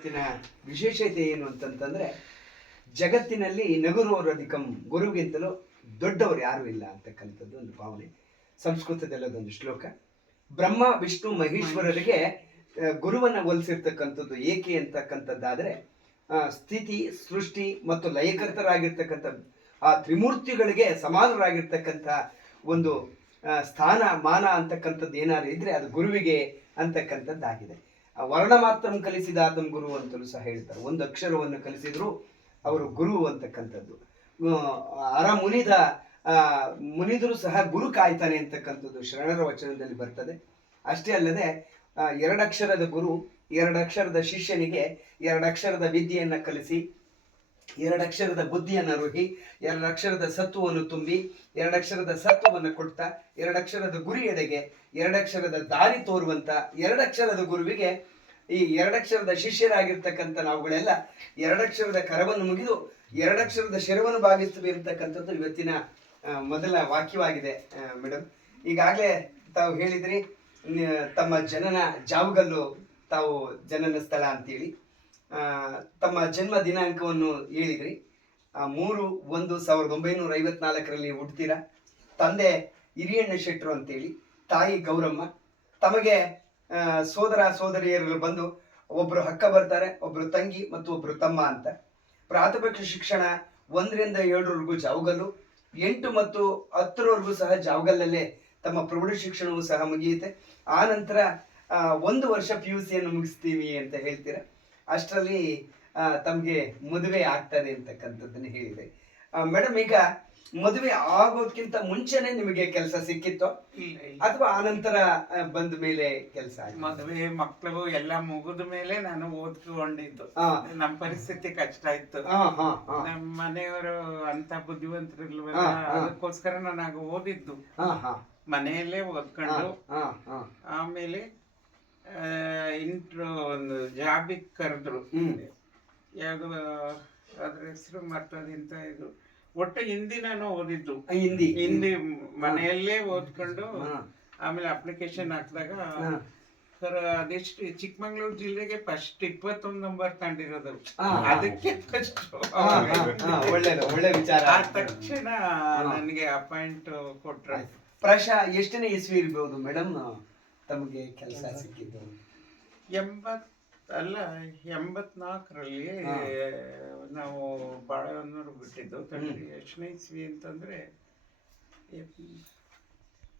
ಇವತ್ತಿನ ವಿಶೇಷತೆ ಏನು ಅಂತಂತಂದ್ರೆ, ಜಗತ್ತಿನಲ್ಲಿ ನಗುರೋರಧಿಕಂ ಗುರುಗಿಂತಲೂ ದೊಡ್ಡವರು ಯಾರು ಇಲ್ಲ ಅಂತಕ್ಕಂಥದ್ದು ಒಂದು ಭಾವನೆ. ಸಂಸ್ಕೃತದಲ್ಲಿ ಅದೊಂದು ಶ್ಲೋಕ. ಬ್ರಹ್ಮ, ವಿಷ್ಣು, ಮಹೇಶ್ವರರಿಗೆ ಗುರುವನ್ನ ಹೋಲಿಸಿರ್ತಕ್ಕಂಥದ್ದು ಏಕೆ ಅಂತಕ್ಕಂಥದ್ದಾದ್ರೆ ಸ್ಥಿತಿ, ಸೃಷ್ಟಿ ಮತ್ತು ಲಯಕರ್ತರಾಗಿರ್ತಕ್ಕಂಥ, ಆ ತ್ರಿಮೂರ್ತಿಗಳಿಗೆ ಸಮಾನರಾಗಿರ್ತಕ್ಕಂಥ ಒಂದು ಸ್ಥಾನ, ಮಾನ ಅಂತಕ್ಕಂಥದ್ದು ಏನಾದ್ರು ಇದ್ರೆ ಅದು ಗುರುವಿಗೆ ಅಂತಕ್ಕಂಥದ್ದಾಗಿದೆ. ವರ್ಣ ಮಾತ್ರ ಕಲಿಸಿದ ಆತನ ಗುರು ಅಂತಲೂ ಸಹ ಹೇಳ್ತಾರೆ. ಒಂದು ಅಕ್ಷರವನ್ನು ಕಲಿಸಿದ್ರು ಅವರು ಗುರು ಅಂತಕ್ಕಂಥದ್ದು. ಅರ ಮುನಿದ ಮುನಿದ್ರು ಸಹ ಗುರು ಕಾಯ್ತಾನೆ ಅಂತಕ್ಕಂಥದ್ದು ಶರಣರ ವಚನದಲ್ಲಿ ಬರ್ತದೆ. ಅಷ್ಟೇ ಅಲ್ಲದೆ ಎರಡಕ್ಷರದ ಗುರು, ಎರಡಕ್ಷರದ ಶಿಷ್ಯನಿಗೆ ಎರಡಕ್ಷರದ ವಿದ್ಯೆಯನ್ನ ಕಲಿಸಿ ಎರಡಕ್ಷರದ ಬುದ್ಧಿಯನ್ನು ರುಹಿ ಎರಡಕ್ಷರದ ಸತ್ವವನ್ನು ತುಂಬಿ ಎರಡಕ್ಷರದ ಸತ್ವವನ್ನು ಕೊಡ್ತಾ ಎರಡಕ್ಷರದ ಗುರಿಯೆಡೆಗೆ ಎರಡಕ್ಷರದ ದಾರಿ ತೋರುವಂತ ಎರಡಕ್ಷರದ ಗುರುವಿಗೆ ಈ ಎರಡಕ್ಷರದ ಶಿಷ್ಯರಾಗಿರ್ತಕ್ಕಂಥ ನಾವುಗಳೆಲ್ಲ ಎರಡಕ್ಷರದ ಕರವನ್ನು ಮುಗಿದು ಎರಡಕ್ಷರದ ಶಿರವನ್ನು ಭಾಗಿಸ್ತೇವೆ ಇರತಕ್ಕಂಥದ್ದು ಇವತ್ತಿನ ಮೊದಲ ವಾಕ್ಯವಾಗಿದೆ ಮೇಡಮ್ ಈಗಾಗಲೇ ತಾವು ಹೇಳಿದ್ರಿ ತಮ್ಮ ಜನನ, ಜಾವುಗಲ್ಲು ತಾವು ಜನನ ಸ್ಥಳ ಅಂತೇಳಿ. ತಮ್ಮ ಜನ್ಮ ದಿನಾಂಕವನ್ನು ಹೇಳಿದ್ರಿ. ಮೂರು ಒಂದು ಸಾವಿರದ ಒಂಬೈನೂರ ಐವತ್ನಾಲ್ಕರಲ್ಲಿ ಹುಡ್ತೀರಾ ತಂದೆ ಹಿರಿಯಣ್ಣ ಶೆಟ್ಟರು ಅಂತೇಳಿ, ತಾಯಿ ಗೌರಮ್ಮ, ತಮಗೆ ಸೋದರ ಸೋದರಿಯರು ಬಂದು ಒಬ್ಬರು ಹಕ್ಕ ಬರ್ತಾರೆ ಒಬ್ಬರು ತಂಗಿ ಮತ್ತು ಒಬ್ಬರು ತಮ್ಮ ಅಂತ. ಪ್ರಾಥಮಿಕ ಶಿಕ್ಷಣ ಒಂದರಿಂದ ಏಳರವರೆಗೂ ಜಾವಗಲ್ಲು, ಎಂಟು ಮತ್ತು ಹತ್ತರವರೆಗೂ ಸಹ ಜಾವಗಲ್ಲಲ್ಲೇ ತಮ್ಮ ಪ್ರೌಢ ಶಿಕ್ಷಣವೂ ಸಹ ಮುಗಿಯುತ್ತೆ. ಆ ನಂತರ ಒಂದು ವರ್ಷ ಪಿ ಯು ಸಿಯನ್ನು ಮುಗಿಸ್ತೀವಿ ಅಂತ ಹೇಳ್ತೀರಾ? ಅಷ್ಟರಲ್ಲಿ ತಮಗೆ ಮದುವೆ ಆಗ್ತದೆ ಅಂತಕ್ಕಂಥದ್ದನ್ನು ಹೇಳಿದೆ. ಮೇಡಮ್ ಈಗ ಮದುವೆ ಆಗೋದ್ಕಿಂತ ಮುಂಚೆನೆ ನಿಮಗೆ ಕೆಲಸ ಸಿಕ್ಕಿತ್ತು? ಅಥವಾ ಆನಂತರ ಬಂದ ಮೇಲೆ ಕೆಲಸ ಮದುವೆ ಮಕ್ಕಳು ಎಲ್ಲ ಮುಗಿದ ಮೇಲೆ ನಾನು ಓದ್ಕೊಂಡಿದ್ದು. ನಮ್ಮ ಪರಿಸ್ಥಿತಿ ಕಷ್ಟ ಇತ್ತು ನಮ್ಮ ಮನೆಯವರು ಅಂತ ಬುದ್ಧಿವಂತರಿಲ್ವಲ್ಲ. ಅದಕ್ಕೋಸ್ಕರ ನಾನು ಆಗ ಓದಿದ್ದು ಮನೆಯಲ್ಲೇ ಓದ್ಕೊಂಡು ಹಾ ಹಾ ಆಮೇಲೆ ಇಂಟ್ರೋ ಒಂದು ಜಾಬಿಗೆ ಕರೆದ್ರು. ಯಾವುದು ಅದ್ರ ಹೆಸರು ಮರ್ತದಿಂತ ಇದು. ಒಟ್ಟು ಹಿಂದಿ ನಾನು ಓದಿದ್ದು ಹಿಂದಿ. ಹಿಂದಿ ಮನೆಯಲ್ಲೇ ಓದ್ಕೊಂಡು ಆಮೇಲೆ ಅಪ್ಲಿಕೇಶನ್ ಹಾಕಿದಾಗ. ಸರ್ ಅದೆಷ್ಟು ಚಿಕ್ಕಮಂಗ್ಳೂರು ಜಿಲ್ಲೆಗೆ ಫಸ್ಟ್ ಇಪ್ಪತ್ತೊಂದು ನಂಬರ್ ಹಾ. ಅದಕ್ಕೆ ಫಸ್ಟ್ ಒಳ್ಳೆ ವಿಚಾರ. ಆ ತಕ್ಷಣ ನನಗೆ ಅಪಾಯಿಂಟ್ ಕೊಟ್ರೆ. ಪ್ರಶಾ ಎಷ್ಟನೇ ಇಸ್ವಿ ಇರ್ಬೋದು ಮೇಡಮ್? ತಮಗೆ ಕೆಲಸ ಸಿಕ್ಕಿದ್ದು. ಎಂಬತ್ ಅಲ್ಲ ಎಂಬತ್ನಾಲ್ಕರಲ್ಲಿ. ನಾವು ಬಾಳೆಹೊನ್ನೂರು ಬಿಟ್ಟಿದ್ದು ತಳ್ಳಿ ಎಷ್ಟನೇ ಇಸ್ವಿ ಅಂತಂದ್ರೆ